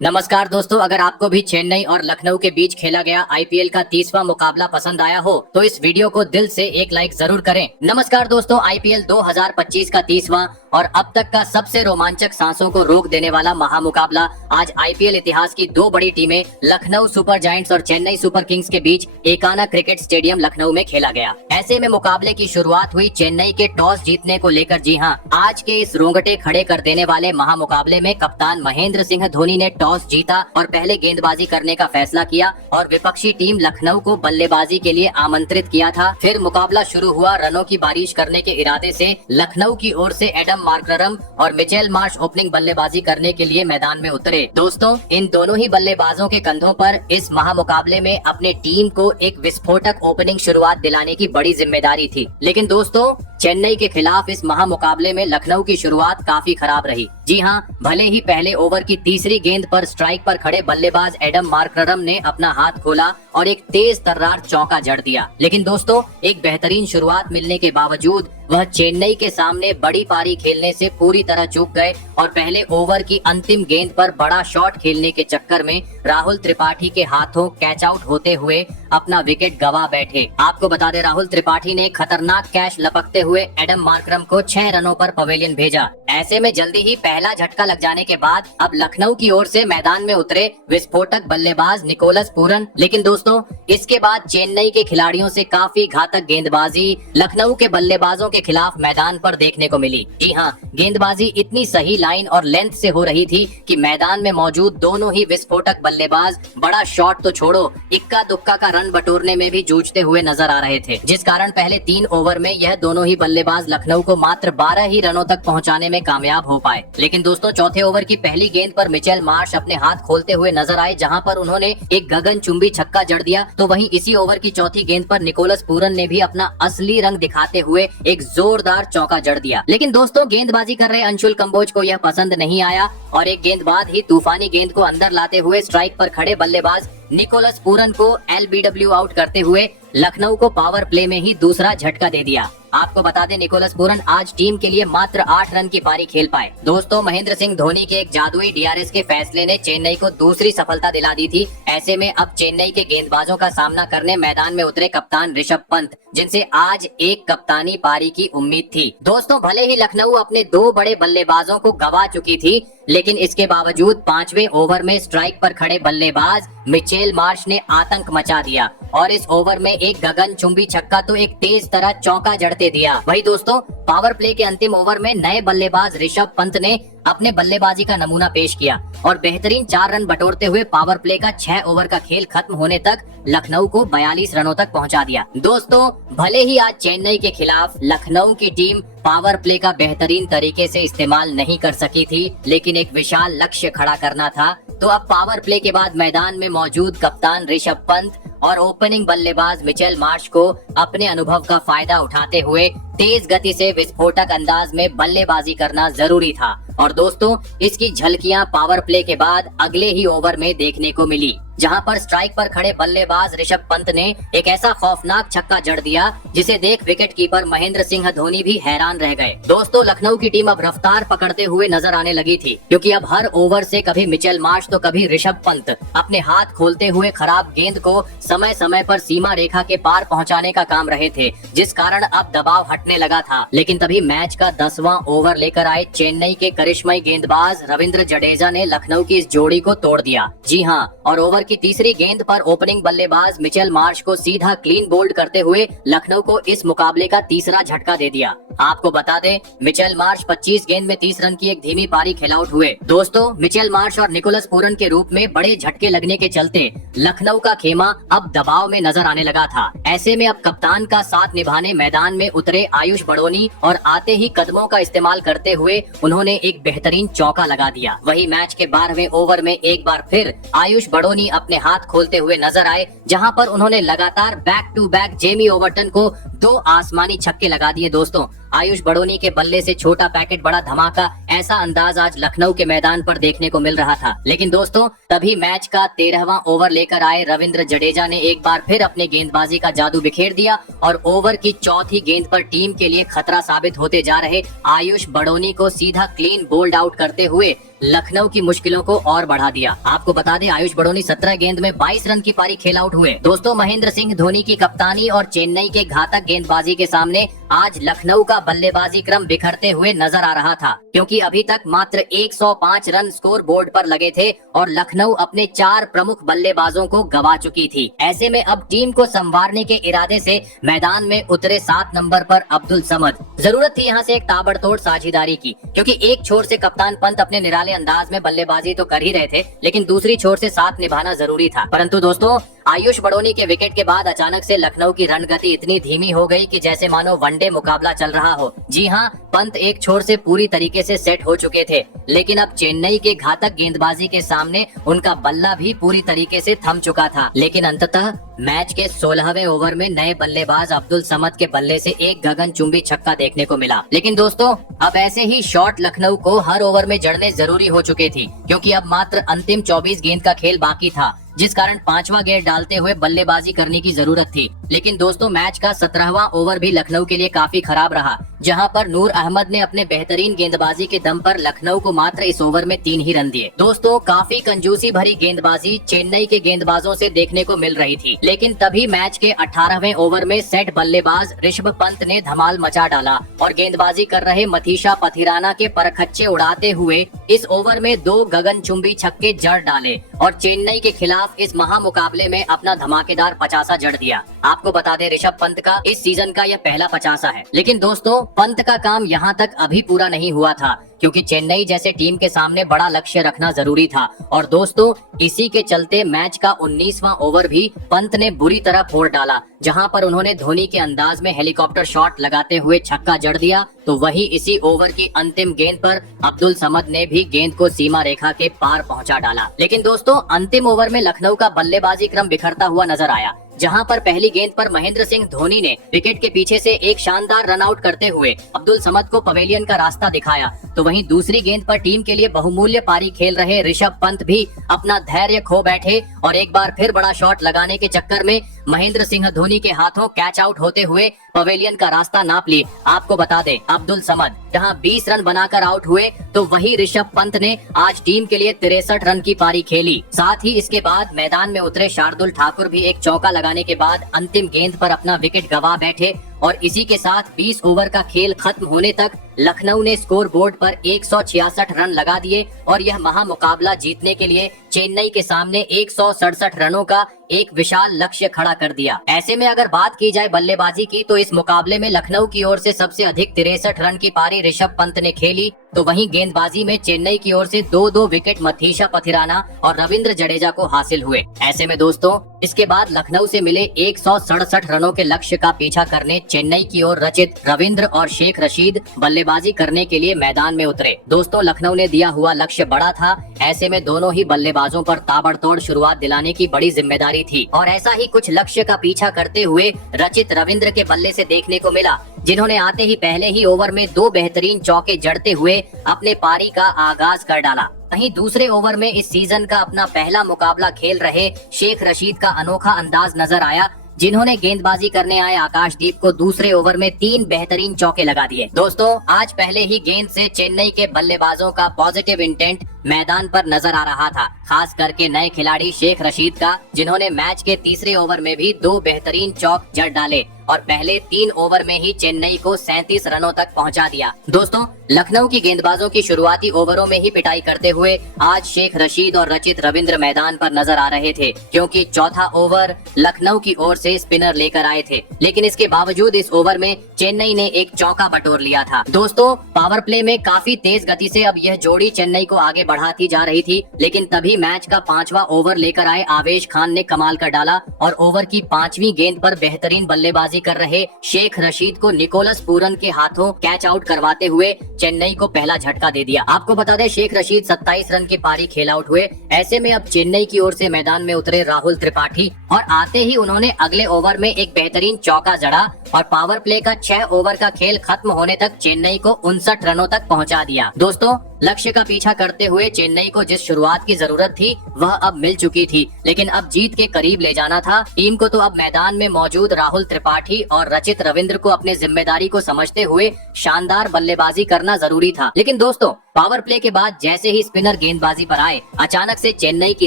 नमस्कार दोस्तों, अगर आपको भी चेन्नई और लखनऊ के बीच खेला गया आईपीएल का 30वां मुकाबला पसंद आया हो तो इस वीडियो को दिल से एक लाइक जरूर करें। नमस्कार दोस्तों, आईपीएल 2025 का 30वां और अब तक का सबसे रोमांचक, सांसों को रोक देने वाला महामुकाबला आज आईपीएल इतिहास की दो बड़ी टीमें लखनऊ सुपर जायंट्स और चेन्नई सुपर किंग्स के बीच एकाना क्रिकेट स्टेडियम लखनऊ में खेला गया। ऐसे में मुकाबले की शुरुआत हुई चेन्नई के टॉस जीतने को लेकर। जी हां, आज के इस रोंगटे खड़े कर देने वाले महामुकाबले में कप्तान महेंद्र सिंह धोनी ने टॉस जीता और पहले गेंदबाजी करने का फैसला किया और विपक्षी टीम लखनऊ को बल्लेबाजी के लिए आमंत्रित किया था। फिर मुकाबला शुरू हुआ। रनों की बारिश करने के इरादे से लखनऊ की ओर से एडम मार्करम और मिचेल मार्श ओपनिंग बल्लेबाजी करने के लिए मैदान में उतरे। दोस्तों, इन दोनों ही बल्लेबाजों के कंधों पर इस महामुकाबले में अपने टीम को एक विस्फोटक ओपनिंग शुरुआत दिलाने की बड़ी जिम्मेदारी थी। लेकिन दोस्तों, चेन्नई के खिलाफ इस महामुकाबले में लखनऊ की शुरुआत काफी खराब रही। जी हां, भले ही पहले ओवर की तीसरी गेंद पर स्ट्राइक पर खड़े बल्लेबाज एडम मार्करम ने अपना हाथ खोला और एक तेज तर्रार चौका जड़ दिया, लेकिन दोस्तों, एक बेहतरीन शुरुआत मिलने के बावजूद वह चेन्नई के सामने बड़ी पारी खेलने से पूरी तरह चूक गए और पहले ओवर की अंतिम गेंद पर बड़ा शॉट खेलने के चक्कर में राहुल त्रिपाठी के हाथों कैच आउट होते हुए अपना विकेट गंवा बैठे। आपको बता दें, राहुल त्रिपाठी ने खतरनाक कैच लपकते हुए एडम मार्करम को 6 रनों पर पवेलियन भेजा। ऐसे में जल्दी ही पहला झटका लग जाने के बाद अब लखनऊ की ओर से मैदान में उतरे विस्फोटक बल्लेबाज निकोलस पूरन। लेकिन दोस्तों, इसके बाद चेन्नई के खिलाड़ियों से काफी घातक गेंदबाजी लखनऊ के बल्लेबाजों के खिलाफ मैदान पर देखने को मिली। जी हां, गेंदबाजी इतनी सही लाइन और लेंथ से हो रही थी कि मैदान में मौजूद दोनों ही विस्फोटक बल्लेबाज बड़ा शॉट तो छोड़ो, इक्का दुक्का का रन बटोरने में भी जूझते हुए नजर आ रहे थे, जिस कारण पहले 3 ओवर में यह दोनों ही बल्लेबाज लखनऊ को मात्र 12 ही रनों तक पहुंचाने में कामयाब हो पाए। लेकिन दोस्तों, चौथे ओवर की पहली गेंद पर मिचेल मार्श अपने हाथ खोलते हुए नजर आए, जहां पर उन्होंने एक गगनचुंबी छक्का जड़ दिया। तो वहीं इसी ओवर की चौथी गेंद पर निकोलस पूरन ने भी अपना असली रंग दिखाते हुए एक जोरदार चौका जड़ दिया। लेकिन दोस्तों, गेंदबाजी कर रहे अंशुल कंबोज को यह पसंद नहीं आया और एक गेंद बाद ही तूफानी गेंद को अंदर लाते हुए स्ट्राइक पर खड़े बल्लेबाज निकोलस पूरन को एलबीडब्ल्यू आउट करते हुए लखनऊ को पावर प्ले में ही दूसरा झटका दे दिया। आपको बता दें, निकोलस पूरन आज टीम के लिए मात्र 8 रन की पारी खेल पाए। दोस्तों, महेंद्र सिंह धोनी के एक जादुई डीआरएस के फैसले ने चेन्नई को दूसरी सफलता दिला दी थी। ऐसे में अब चेन्नई के गेंदबाजों का सामना करने मैदान में उतरे कप्तान ऋषभ पंत, जिनसे आज एक कप्तानी पारी की उम्मीद थी। दोस्तों, भले ही लखनऊ अपने 2 बड़े बल्लेबाजों को गंवा चुकी थी, लेकिन इसके बावजूद 5वें ओवर में स्ट्राइक पर खड़े बल्लेबाज मिचेल मार्श ने आतंक मचा दिया और इस ओवर में एक गगनचुंबी छक्का तो एक तेज तरह चौका जड़ते दिया। वही दोस्तों, पावर प्ले के अंतिम ओवर में नए बल्लेबाज ऋषभ पंत ने अपने बल्लेबाजी का नमूना पेश किया और बेहतरीन 4 रन बटोरते हुए पावर प्ले का 6 ओवर का खेल खत्म होने तक लखनऊ को 42 रनों तक पहुंचा दिया। दोस्तों, भले ही आज चेन्नई के खिलाफ लखनऊ की टीम पावर प्ले का बेहतरीन तरीके से इस्तेमाल नहीं कर सकी थी, लेकिन एक विशाल लक्ष्य खड़ा करना था। तो अब पावर प्ले के बाद मैदान में मौजूद कप्तान ऋषभ पंत और ओपनिंग बल्लेबाज मिचेल मार्श को अपने अनुभव का फायदा उठाते हुए तेज गति से विस्फोटक अंदाज में बल्लेबाजी करना जरूरी था। और दोस्तों, इसकी झलकियां पावर प्ले के बाद अगले ही ओवर में देखने को मिली, जहां पर स्ट्राइक पर खड़े बल्लेबाज ऋषभ पंत ने एक ऐसा खौफनाक छक्का जड़ दिया जिसे देख विकेट कीपर महेंद्र सिंह धोनी भी हैरान रह गए। दोस्तों, लखनऊ की टीम अब रफ्तार पकड़ते हुए नजर आने लगी थी, क्योंकि अब हर ओवर से कभी मिचेल मार्श तो कभी ऋषभ पंत अपने हाथ खोलते हुए खराब गेंद को समय समय पर सीमा रेखा के पार पहुंचाने का काम रहे थे, जिस कारण अब दबाव हटने लगा था। लेकिन तभी मैच का 10वां ओवर लेकर आए चेन्नई के करिश्माई गेंदबाज रविंद्र जडेजा ने लखनऊ की इस जोड़ी को तोड़ दिया। जी हां, और ओवर की तीसरी गेंद पर ओपनिंग बल्लेबाज मिचेल मार्श को सीधा क्लीन बोल्ड करते हुए लखनऊ को इस मुकाबले का तीसरा झटका दे दिया। आपको बता दें, मिचेल मार्श 25 गेंद में 30 रन की एक धीमी पारी खेलआउट हुए। दोस्तों, मिचेल मार्श और निकोलस पूरन के रूप में बड़े झटके लगने के चलते लखनऊ का खेमा अब दबाव में नजर आने लगा था। ऐसे में अब कप्तान का साथ निभाने मैदान में उतरे आयुष बड़ोनी और आते ही कदमों का इस्तेमाल करते हुए उन्होंने एक बेहतरीन चौका लगा दिया। वही मैच के 12वें ओवर में एक बार फिर आयुष बड़ोनी अपने हाथ खोलते हुए नजर आए, जहां पर उन्होंने लगातार back to back Jamie Overton को 2 आसमानी छक्के लगा दिए। दोस्तों, आयुष बड़ोनी के बल्ले से छोटा पैकेट बड़ा धमाका, ऐसा अंदाज आज लखनऊ के मैदान पर देखने को मिल रहा था। लेकिन दोस्तों, तभी मैच का 13वां ओवर लेकर आए रविंद्र जडेजा ने एक बार फिर अपने गेंदबाजी का जादू बिखेर दिया और ओवर की चौथी गेंद पर टीम के लिए खतरा साबित होते जा रहे आयुष बड़ोनी को सीधा क्लीन बोल्ड आउट करते हुए लखनऊ की मुश्किलों को और बढ़ा दिया। आपको बता दें आयुष बड़ोनी 17 गेंद में 22 रन की पारी खेल आउट हुए। दोस्तों महेंद्र सिंह धोनी की कप्तानी और चेन्नई के घातक गेंदबाजी के सामने आज लखनऊ का बल्लेबाजी क्रम बिखरते हुए नजर आ रहा था, क्योंकि अभी तक मात्र 105 रन स्कोर बोर्ड पर लगे थे और लखनऊ अपने 4 प्रमुख बल्लेबाजों को गवा चुकी थी। ऐसे में अब टीम को संवारने के इरादे से मैदान में उतरे 7 नंबर पर अब्दुल समद। जरूरत थी यहाँ से एक ताबड़तोड़ साझेदारी की, क्योंकि एक छोर से कप्तान पंत अपने निराले अंदाज में बल्लेबाजी तो कर ही रहे थे, लेकिन दूसरी छोर से साथ निभाना जरूरी था। परंतु दोस्तों आयुष बड़ोनी के विकेट के बाद अचानक से लखनऊ की रणगति इतनी धीमी हो गई कि जैसे मानो वनडे मुकाबला चल रहा हो। जी हाँ, पंत एक छोर से पूरी तरीके से सेट हो चुके थे, लेकिन अब चेन्नई के घातक गेंदबाजी के सामने उनका बल्ला भी पूरी तरीके से थम चुका था। लेकिन अंततः मैच के 16वें ओवर में नए बल्लेबाज अब्दुल समद के बल्ले से एक गगनचुंबी छक्का देखने को मिला। लेकिन दोस्तों अब ऐसे ही शॉट लखनऊ को हर ओवर में जड़ने जरूरी हो चुके थी, क्योंकि अब मात्र अंतिम 24 गेंद का खेल बाकी था, जिस कारण 5वां गेंद डालते हुए बल्लेबाजी करने की जरूरत थी। लेकिन दोस्तों मैच का 17वां ओवर भी लखनऊ के लिए काफी खराब रहा, जहां पर नूर अहमद ने अपने बेहतरीन गेंदबाजी के दम पर लखनऊ को मात्र इस ओवर में 3 ही रन दिए। दोस्तों काफी कंजूसी भरी गेंदबाजी चेन्नई के गेंदबाजों से देखने को मिल रही थी, लेकिन तभी मैच के 18वें ओवर में सेट बल्लेबाज ऋषभ पंत ने धमाल मचा डाला और गेंदबाजी कर रहे मथीशा पथिराना के परखच्चे उड़ाते हुए इस ओवर में 2 गगनचुंबी छक्के जड़ डाले और चेन्नई के खिलाफ इस महामुकाबले में अपना धमाकेदार 50 जड़ दिया। आपको बता दें ऋषभ पंत का इस सीजन का यह पहला 50 है। लेकिन दोस्तों पंत का काम यहाँ तक अभी पूरा नहीं हुआ था, क्योंकि चेन्नई जैसे टीम के सामने बड़ा लक्ष्य रखना जरूरी था। और दोस्तों इसी के चलते मैच का 19वां ओवर भी पंत ने बुरी तरह फोड़ डाला, जहां पर उन्होंने धोनी के अंदाज में हेलीकॉप्टर शॉट लगाते हुए छक्का जड़ दिया। तो वही इसी ओवर की अंतिम गेंद पर अब्दुल समद ने भी गेंद को सीमा रेखा के पार पहुंचा डाला। लेकिन दोस्तों अंतिम ओवर में लखनऊ का बल्लेबाजी क्रम बिखरता हुआ नजर आया, जहां पर पहली गेंद पर महेंद्र सिंह धोनी ने विकेट के पीछे से एक शानदार रन आउट करते हुए अब्दुल समद को पवेलियन का रास्ता दिखाया। तो वहीं दूसरी गेंद पर टीम के लिए बहुमूल्य पारी खेल रहे ऋषभ पंत भी अपना धैर्य खो बैठे और एक बार फिर बड़ा शॉट लगाने के चक्कर में महेंद्र सिंह धोनी के हाथों कैच आउट होते हुए पवेलियन का रास्ता नाप लिए। आपको बता दें अब्दुल समद जहां 20 रन बनाकर आउट हुए, तो वही ऋषभ पंत ने आज टीम के लिए 63 रन की पारी खेली। साथ ही इसके बाद मैदान में उतरे शार्दुल ठाकुर भी एक चौका लगाने के बाद अंतिम गेंद पर अपना विकेट गंवा बैठे और इसी के साथ 20 ओवर का खेल खत्म होने तक लखनऊ ने स्कोर बोर्ड पर 166 रन लगा दिए और यह महामुकाबला जीतने के लिए चेन्नई के सामने 167 रनों का एक विशाल लक्ष्य खड़ा कर दिया। ऐसे में अगर बात की जाए बल्लेबाजी की, तो इस मुकाबले में लखनऊ की ओर से सबसे अधिक 63 रन की पारी ऋषभ पंत ने खेली, तो वहीं गेंदबाजी में चेन्नई की ओर से 2-2 विकेट मथीशा पथिराना और रविंद्र जडेजा को हासिल हुए। ऐसे में दोस्तों इसके बाद लखनऊ से मिले 167 रनों के लक्ष्य का पीछा करने चेन्नई की ओर रचित, रविंद्र और शेख रशीद बल्लेबाजी करने के लिए मैदान में उतरे। दोस्तों लखनऊ ने दिया हुआ लक्ष्य बड़ा था, ऐसे में दोनों ही बल्लेबाजों पर ताबड़तोड़ शुरुआत दिलाने की बड़ी जिम्मेदारी थी और ऐसा ही कुछ लक्ष्य का पीछा करते हुए रचित रविंद्र के बल्ले से देखने को मिला, जिन्होंने आते ही पहले ही ओवर में 2 बेहतरीन चौके जड़ते हुए अपने पारी का आगाज कर डाला। वहीं दूसरे ओवर में इस सीजन का अपना पहला मुकाबला खेल रहे शेख रशीद का अनोखा अंदाज नजर आया, जिन्होंने गेंदबाजी करने आए आकाशदीप को दूसरे ओवर में 3 बेहतरीन चौके लगा दिए। दोस्तों आज पहले ही गेंद से चेन्नई के बल्लेबाजों का पॉजिटिव इंटेंट मैदान पर नजर आ रहा था, खास करके नए खिलाड़ी शेख रशीद का, जिन्होंने मैच के तीसरे ओवर में भी 2 बेहतरीन चौक जड़ डाले और पहले 3 ओवर में ही चेन्नई को 37 रनों तक पहुंचा दिया। दोस्तों लखनऊ की गेंदबाजों की शुरुआती ओवरों में ही पिटाई करते हुए आज शेख रशीद और रचित रविंद्र मैदान पर नजर आ रहे थे, क्योंकि चौथा ओवर लखनऊ की ओर से स्पिनर लेकर आए थे, लेकिन इसके बावजूद इस ओवर में चेन्नई ने एक चौका बटोर लिया था। दोस्तों पावर प्ले में काफी तेज गति से अब यह जोड़ी चेन्नई को आगे बढ़ाती जा रही थी, लेकिन तभी मैच का 5वां ओवर लेकर आए आवेश खान ने कमाल कर डाला और ओवर की 5वीं गेंद पर बेहतरीन बल्लेबाजी कर रहे शेख रशीद को निकोलस पूरन के हाथों कैच आउट करवाते हुए चेन्नई को पहला झटका दे दिया। आपको बता दें शेख रशीद 27 रन की पारी खेल आउट हुए। ऐसे में अब चेन्नई की ओर से मैदान में उतरे राहुल त्रिपाठी और आते ही उन्होंने अगले ओवर में एक बेहतरीन चौका जड़ा और पावर प्ले का 6 ओवर का खेल खत्म होने तक चेन्नई को 59 रनों तक पहुंचा दिया। दोस्तों लक्ष्य का पीछा करते हुए चेन्नई को जिस शुरुआत की जरूरत थी वह अब मिल चुकी थी, लेकिन अब जीत के करीब ले जाना था टीम को। तो अब मैदान में मौजूद राहुल त्रिपाठी और रचित रविंद्र को अपने जिम्मेदारी को समझते हुए शानदार बल्लेबाजी करना जरूरी था। लेकिन दोस्तों पावर प्ले के बाद जैसे ही स्पिनर गेंदबाजी पर आए, अचानक से चेन्नई की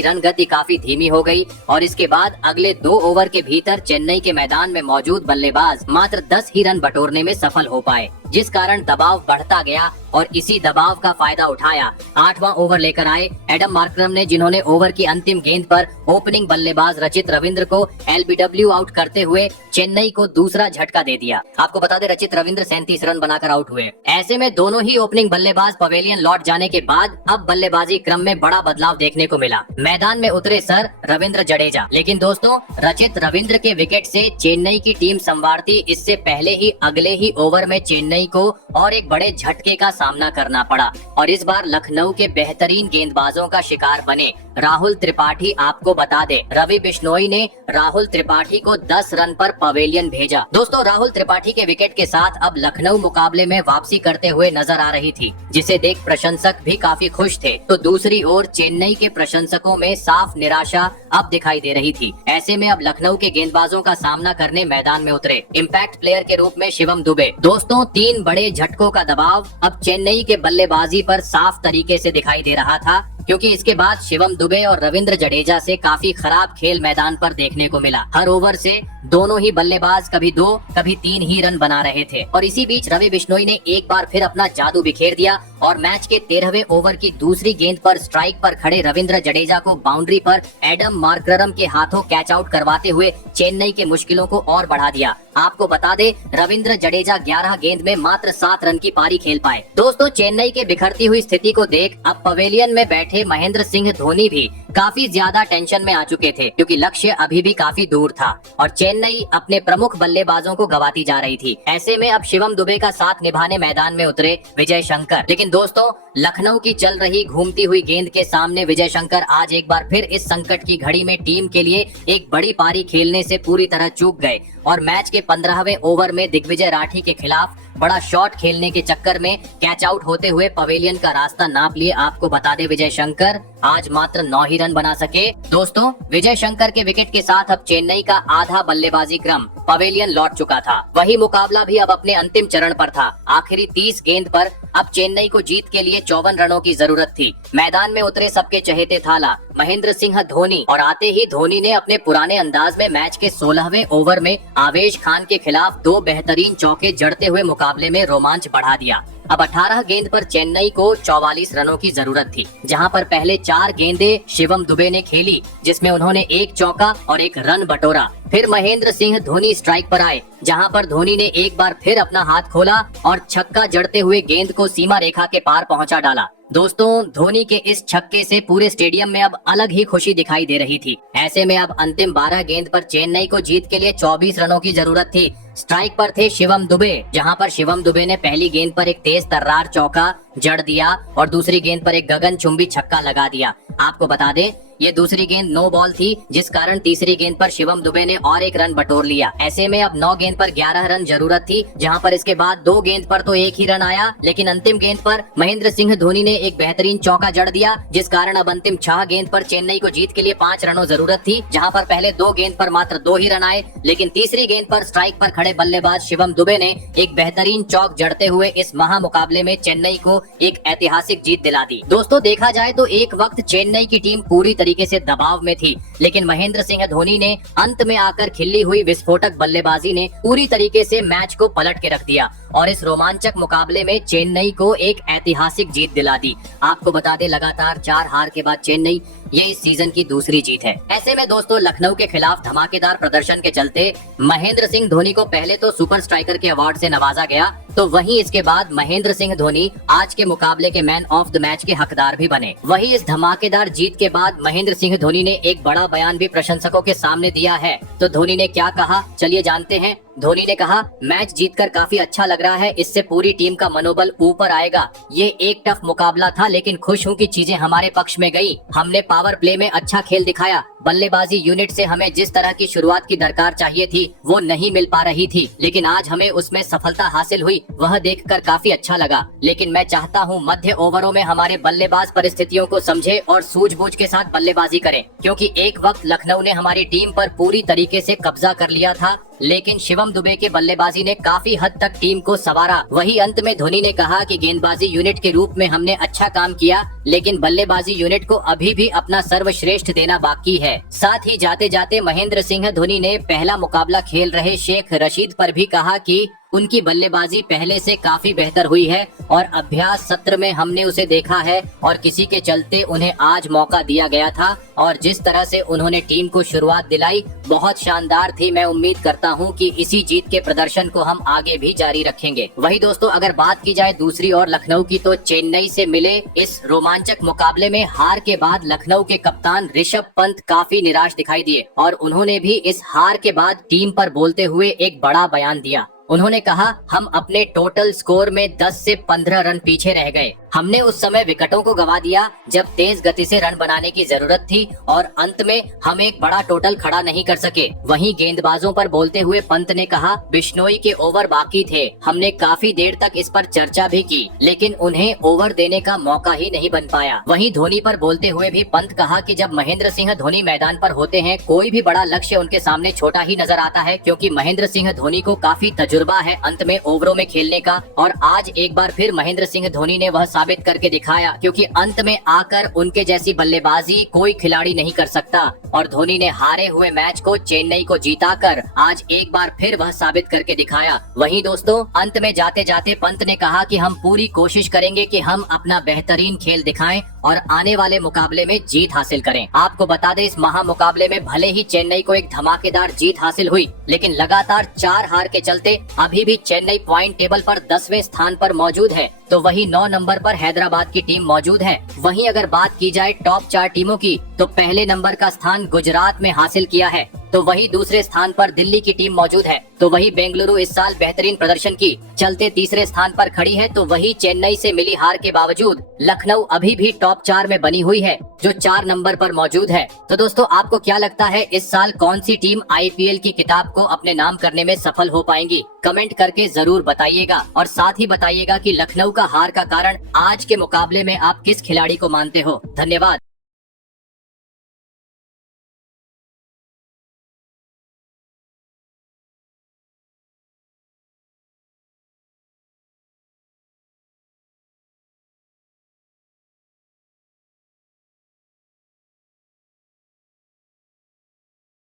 रन गति काफी धीमी हो गई और इसके बाद अगले 2 ओवर के भीतर चेन्नई के मैदान में मौजूद बल्लेबाज मात्र 10 ही रन बटोरने में सफल हो पाए, जिस कारण दबाव बढ़ता गया और इसी दबाव का फायदा उठाया 8वां ओवर लेकर आए एडम मार्करम ने, जिन्होंने ओवर की अंतिम गेंद पर ओपनिंग बल्लेबाज रचित रविंद्र को एलबीडब्ल्यू आउट करते हुए चेन्नई को दूसरा झटका दे दिया। आपको बता दें, रचित रविंद्र 37 रन बनाकर आउट हुए। ऐसे में दोनों ही ओपनिंग बल्लेबाज पवेलियन लौट जाने के बाद अब बल्लेबाजी क्रम में बड़ा बदलाव देखने को मिला। मैदान में उतरे सर रविंद्र जडेजा, लेकिन दोस्तों रचित रविंद्र के विकेट से चेन्नई की टीम संवारती इससे पहले ही अगले ही ओवर में चेन्नई को और एक बड़े झटके का सामना करना पड़ा और इस बार लखनऊ के बेहतरीन गेंदबाजों का शिकार बने राहुल त्रिपाठी। आपको बता दे, रवि बिश्नोई ने राहुल त्रिपाठी को 10 रन पर पवेलियन भेजा। दोस्तों राहुल त्रिपाठी के विकेट के साथ अब लखनऊ मुकाबले में वापसी करते हुए नजर आ रही थी, जिसे देख प्रशंसक भी काफी खुश थे। तो दूसरी ओर चेन्नई के प्रशंसकों में साफ निराशा अब दिखाई दे रही थी। ऐसे में अब लखनऊ के गेंदबाजों का सामना करने मैदान में उतरे इम्पैक्ट प्लेयर के रूप में शिवम दुबे। दोस्तों 3 बड़े झटकों का दबाव अब चेन्नई के बल्लेबाजी पर साफ तरीके से दिखाई दे रहा था, क्योंकि इसके बाद शिवम दुबे और रविंद्र जडेजा से काफी खराब खेल मैदान पर देखने को मिला। हर ओवर से दोनों ही बल्लेबाज कभी 2 कभी 3 ही रन बना रहे थे और इसी बीच रवि बिश्नोई ने एक बार फिर अपना जादू बिखेर दिया और मैच के 13वें ओवर की दूसरी गेंद पर स्ट्राइक पर खड़े रविंद्र जडेजा को बाउंड्री पर एडम मार्करम के हाथों कैच आउट करवाते हुए चेन्नई के मुश्किलों को और बढ़ा दिया। आपको बता दे, रविंद्र जडेजा 11 गेंद में मात्र 7 रन की पारी खेल पाए। दोस्तों चेन्नई के बिखरती हुई स्थिति को देख अब पवेलियन में बैठे महेंद्र सिंह धोनी भी काफी ज्यादा टेंशन में आ चुके थे, क्योंकि लक्ष्य अभी भी काफी दूर था और चेन्नई अपने प्रमुख बल्लेबाजों को गंवाती जा रही थी। ऐसे में अब शिवम दुबे का साथ निभाने मैदान में उतरे विजय शंकर, लेकिन दोस्तों लखनऊ की चल रही घूमती हुई गेंद के सामने विजय शंकर आज एक बार फिर इस संकट की घड़ी में टीम के लिए एक बड़ी पारी खेलने से पूरी तरह चूक गए और मैच के 15वें ओवर में दिग्विजय राठी के खिलाफ बड़ा शॉट खेलने के चक्कर में कैच आउट होते हुए पवेलियन का रास्ता नाप लिए। आपको बता दे, विजय शंकर आज मात्र 9 ही रन बना सके। दोस्तों विजय शंकर के विकेट के साथ अब चेन्नई का आधा बल्लेबाजी क्रम पवेलियन लौट चुका था। वही मुकाबला भी अब अपने अंतिम चरण पर था। आखिरी 30 गेंद पर अब चेन्नई को जीत के लिए 54 रनों की जरूरत थी। मैदान में उतरे सबके चहेते थाला महेंद्र सिंह धोनी और आते ही धोनी ने अपने पुराने अंदाज में मैच के 16वें ओवर में आवेश खान के खिलाफ 2 बेहतरीन चौके जड़ते हुए मुकाबले में रोमांच बढ़ा दिया। अब 18 गेंद पर चेन्नई को 44 रनों की जरूरत थी, जहां पर पहले 4 गेंदें शिवम दुबे ने खेली, जिसमें उन्होंने 1 चौका और 1 रन बटोरा। फिर महेंद्र सिंह धोनी स्ट्राइक पर आए, जहां पर धोनी ने एक बार फिर अपना हाथ खोला और छक्का जड़ते हुए गेंद को सीमा रेखा के पार पहुंचा डाला। दोस्तों धोनी के इस छक्के से पूरे स्टेडियम में अब अलग ही खुशी दिखाई दे रही थी। ऐसे में अब अंतिम 12 गेंद पर चेन्नई को जीत के लिए 24 रनों की जरूरत थी। स्ट्राइक पर थे शिवम दुबे, जहां पर शिवम दुबे ने पहली गेंद पर एक तेज तर्रार चौका जड़ दिया और दूसरी गेंद पर एक गगनचुंबी छक्का लगा दिया। आपको बता दें, ये दूसरी गेंद नो बॉल थी, जिस कारण तीसरी गेंद पर शिवम दुबे ने और 1 रन बटोर लिया। ऐसे में अब 9 गेंद पर 11 रन जरूरत थी, जहां पर इसके बाद 2 गेंद पर तो 1 ही रन आया, लेकिन अंतिम गेंद पर महेंद्र सिंह धोनी ने एक बेहतरीन चौका जड़ दिया, जिस कारण अब अंतिम 6 गेंद पर चेन्नई को जीत के लिए 5 रनों जरूरत थी, जहां पर पहले 2 गेंद पर मात्र 2 ही रन आए, लेकिन तीसरी गेंद पर स्ट्राइक पर खड़े बल्लेबाज शिवम दुबे ने एक बेहतरीन चौक जड़ते हुए इस महामुकाबले में चेन्नई को एक ऐतिहासिक जीत दिला दी। दोस्तों देखा जाए तो एक वक्त चेन्नई की टीम पूरी तरीके से दबाव में थी, लेकिन महेंद्र सिंह धोनी ने अंत में आकर खिली हुई विस्फोटक बल्लेबाजी ने पूरी तरीके से मैच को पलट के रख दिया और इस रोमांचक मुकाबले में चेन्नई को एक ऐतिहासिक जीत दिला दी। आपको बता दें, लगातार 4 हार के बाद चेन्नई ये इस सीजन की दूसरी जीत है। ऐसे में दोस्तों लखनऊ के खिलाफ धमाकेदार प्रदर्शन के चलते महेंद्र सिंह धोनी को पहले तो सुपर स्ट्राइकर के अवार्ड से नवाजा गया, तो वहीं इसके बाद महेंद्र सिंह धोनी आज के मुकाबले के मैन ऑफ द मैच के हकदार भी बने। वहीं इस धमाकेदार जीत के बाद महेंद्र सिंह धोनी ने एक बड़ा बयान भी प्रशंसकों के सामने दिया है। तो धोनी ने क्या कहा, चलिए जानते हैं। धोनी ने कहा, मैच जीतकर काफी अच्छा लग रहा है, इससे पूरी टीम का मनोबल ऊपर आएगा। ये एक टफ मुकाबला था, लेकिन खुश हूँ कि चीजें हमारे पक्ष में गई। हमने पावर प्ले में अच्छा खेल दिखाया, बल्लेबाजी यूनिट से हमें जिस तरह की शुरुआत की दरकार चाहिए थी वो नहीं मिल पा रही थी, लेकिन आज हमें उसमें सफलता हासिल हुई, वह देखकर काफी अच्छा लगा। लेकिन मैं चाहता हूं मध्य ओवरों में हमारे बल्लेबाज परिस्थितियों को समझे और सूझबूझ के साथ बल्लेबाजी करें, क्योंकि एक वक्त लखनऊ ने हमारी टीम पर पूरी तरीके से कब्जा कर लिया था, लेकिन शिवम दुबे के बल्लेबाजी ने काफी हद तक टीम को संवारा। वही अंत में धोनी ने कहा कि गेंदबाजी यूनिट के रूप में हमने अच्छा काम किया, लेकिन बल्लेबाजी यूनिट को अभी भी अपना सर्वश्रेष्ठ देना बाकी है। साथ ही जाते जाते महेंद्र सिंह धोनी ने पहला मुकाबला खेल रहे शेख रशीद पर भी कहा कि उनकी बल्लेबाजी पहले से काफी बेहतर हुई है और अभ्यास सत्र में हमने उसे देखा है और किसी के चलते उन्हें आज मौका दिया गया था और जिस तरह से उन्होंने टीम को शुरुआत दिलाई बहुत शानदार थी। मैं उम्मीद करता हूं कि इसी जीत के प्रदर्शन को हम आगे भी जारी रखेंगे। वही दोस्तों, अगर बात की जाए दूसरी ओर लखनऊ की, तो चेन्नई से मिले इस रोमांचक मुकाबले में हार के बाद लखनऊ के कप्तान ऋषभ पंत काफी निराश दिखाई दिए और उन्होंने भी इस हार के बाद टीम पर बोलते हुए एक बड़ा बयान दिया। उन्होंने कहा, हम अपने टोटल स्कोर में 10 से 15 रन पीछे रह गए। हमने उस समय विकेटों को गवा दिया जब तेज गति से रन बनाने की जरूरत थी और अंत में हम एक बड़ा टोटल खड़ा नहीं कर सके। वहीं गेंदबाजों पर बोलते हुए पंत ने कहा, बिश्नोई के ओवर बाकी थे, हमने काफी देर तक इस पर चर्चा भी की, लेकिन उन्हें ओवर देने का मौका ही नहीं बन पाया। वहीं धोनी पर बोलते हुए भी पंत कहा कि जब महेंद्र सिंह धोनी मैदान पर होते हैं कोई भी बड़ा लक्ष्य उनके सामने छोटा ही नजर आता है, क्योंकि महेंद्र सिंह धोनी को काफी तजुर्बा है अंत में ओवरों में खेलने का और आज एक बार फिर महेंद्र सिंह धोनी ने वह साबित करके दिखाया, क्योंकि अंत में आकर उनके जैसी बल्लेबाजी कोई खिलाड़ी नहीं कर सकता और धोनी ने हारे हुए मैच को चेन्नई को जीताकर आज एक बार फिर वह साबित करके दिखाया। वहीं दोस्तों, अंत में जाते जाते पंत ने कहा कि हम पूरी कोशिश करेंगे कि हम अपना बेहतरीन खेल दिखाएं और आने वाले मुकाबले में जीत हासिल करें। आपको बता दें, इस महा मुकाबले में भले ही चेन्नई को एक धमाकेदार जीत हासिल हुई, लेकिन लगातार 4 हार के चलते अभी भी चेन्नई पॉइंट टेबल पर 10वें स्थान पर मौजूद है, तो वही 9 नंबर पर हैदराबाद की टीम मौजूद है। वहीं अगर बात की जाए टॉप 4 टीमों की, तो पहले नंबर का स्थान गुजरात में हासिल किया है, तो वही दूसरे स्थान पर दिल्ली की टीम मौजूद है, तो वही बेंगलुरु इस साल बेहतरीन प्रदर्शन की चलते तीसरे स्थान पर खड़ी है, तो वही चेन्नई से मिली हार के बावजूद लखनऊ अभी भी टॉप 4 में बनी हुई है जो 4 नंबर पर मौजूद है। तो दोस्तों, आपको क्या लगता है इस साल कौन सी टीम आईपीएल की किताब को अपने नाम करने में सफल हो पाएंगी? कमेंट करके जरूर बताइएगा और साथ ही बताइएगा कि लखनऊ का हार का कारण आज के मुकाबले में आप किस खिलाड़ी को मानते हो। धन्यवाद।